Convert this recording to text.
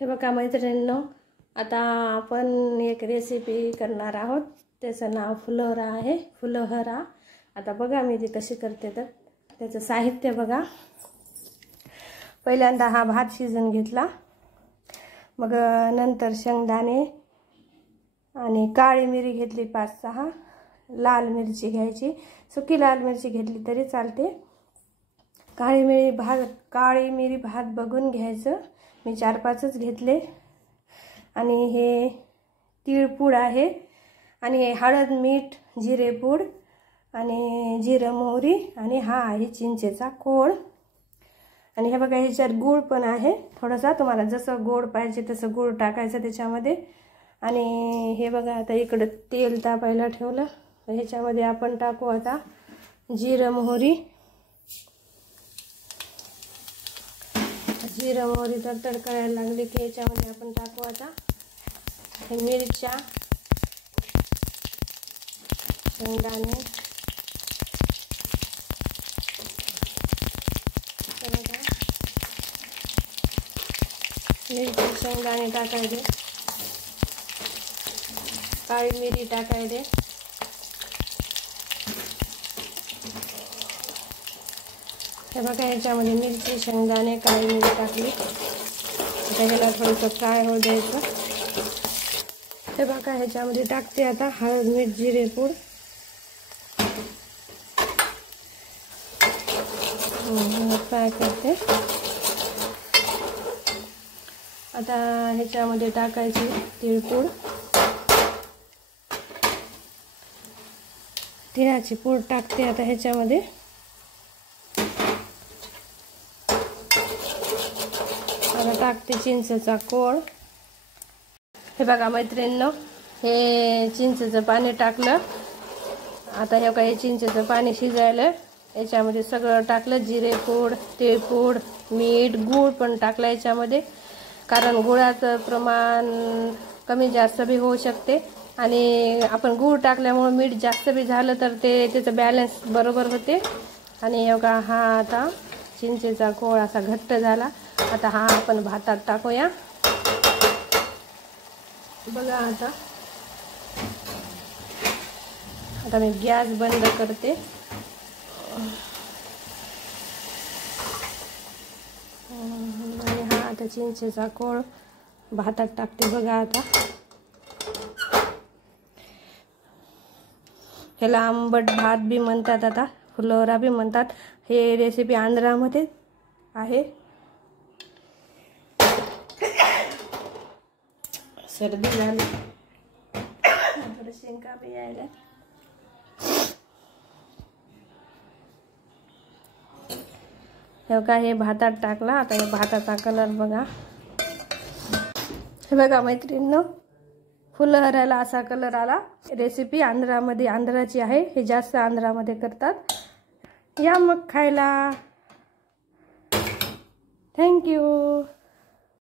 हे बघा मैत्रिणींनो, आता आपण एक रेसिपी करणार आहोत. त्याचं नाव फुलोरा आहे. फुलोहरा. आता बघा मी ती कशी करते. तर त्याचं साहित्य बघा. पहिल्यांदा हा भात शिजवून घेतला, मग नंतर शेंगदाणे आणि काळी मिरी घेतली 5-6, लाल मिरची घ्यायची, सुकी लाल मिरची घेतली तरी चालते. काळी मिरी भात बघून घ्यायचं. मी 4-5च घेतले. आणि हे तीळपूड आहे, आणि हे हळद, मीठ, जिरेपूड आणि जिरं मोहरी, आणि हा आहे चिंचेचा कोळ. आणि हे बघा ह्याच्यात गूळ पण आहे थोडासा. तुम्हाला जसं गोड पाहिजे तसं गूळ टाकायचं त्याच्यामध्ये. आणि हे बघा आता इकडे तेल तापायला ठेवलं. ह्याच्यामध्ये आपण टाकू आता जिरं मोहरी. जिरं मोहरी तडतड करायला लागली की ह्याच्यामध्ये आपण टाकू आता हे मिरच्या, शेंगदाणे, मिरची शेंगदाणे टाकायचे, काळी मिरी टाकायचे. हे बघा ह्याच्यामध्ये मिरची, शेंगदाणे, काळी मिरी टाकली. त्याच्याला थोडंसं फ्राय होऊ द्यायचं. हे बघा ह्याच्यामध्ये टाकते आता हळद, मीठ, जिरेपूड. फ्राय करते. आता ह्याच्यामध्ये टाकायची तिळपूड, तिळाची पूड टाकते आता ह्याच्यामध्ये. आता टाकते चिंचेचा कोळ. हे बघा मैत्रिणींनो, हे चिंचेचं पाणी टाकलं. आता हे काही चिंचेचं पाणी शिजायला याच्यामध्ये सगळं टाकलं. जिरेपूड, तिळपूड, मीठ, गूळ पण टाकलं याच्यामध्ये, कारण गुळाचं प्रमाण कमी जास्त बी होऊ शकते. आणि आपण गूळ टाकल्यामुळे मीठ जास्त बी झालं तर त्याचं बॅलन्स बरोबर होते. आणि हे बघा हा आता चिंचेचा कोळ असा घट्ट झाला. आता हा आपण भातात टाकूया. बघा आता मी गॅस बंद करते. आणि हा आता चिंचेचा कोळ भातात टाकते. बघा आता ह्याला आंबट भात बी म्हणतात, आता फुलोरा बी म्हणतात. हे रेसिपी आंध्रामध्ये आहे. सर्दी झाली, थोडं शिंका बी यायला. हे बघा हे भातात टाकला. आता हे भाताचा कलर बघा. हे बघा मैत्रिणींनो, फुलोऱ्याला असा कलर आला. रेसिपी आंध्राची आहे. हे जास्त आंध्रामध्ये करतात. या मग खायला. थँक्यू.